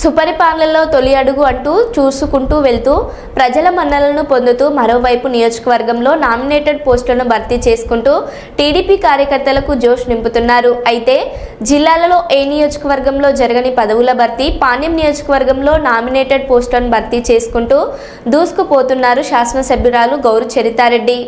సుపరిపాలనలో తొలి అడుగు అంటూ చూసుకుంటూ వెళ్తూ ప్రజల మన్ననలను పొందుతూ మరోవైపు నియోజకవర్గంలో నామినేటెడ్ పోస్టులను భర్తీ చేసుకుంటూ టీడీపీ కార్యకర్తలకు జోష్ నింపుతున్నారు. అయితే జిల్లాలలో ఏ నియోజకవర్గంలో జరగని పదవుల భర్తీ, పాణ్యం నియోజకవర్గంలో నామినేటెడ్ పోస్టులను భర్తీ చేసుకుంటూ దూసుకుపోతున్నారు శాసనసభ్యురాలు గౌరు చరితారెడ్డి.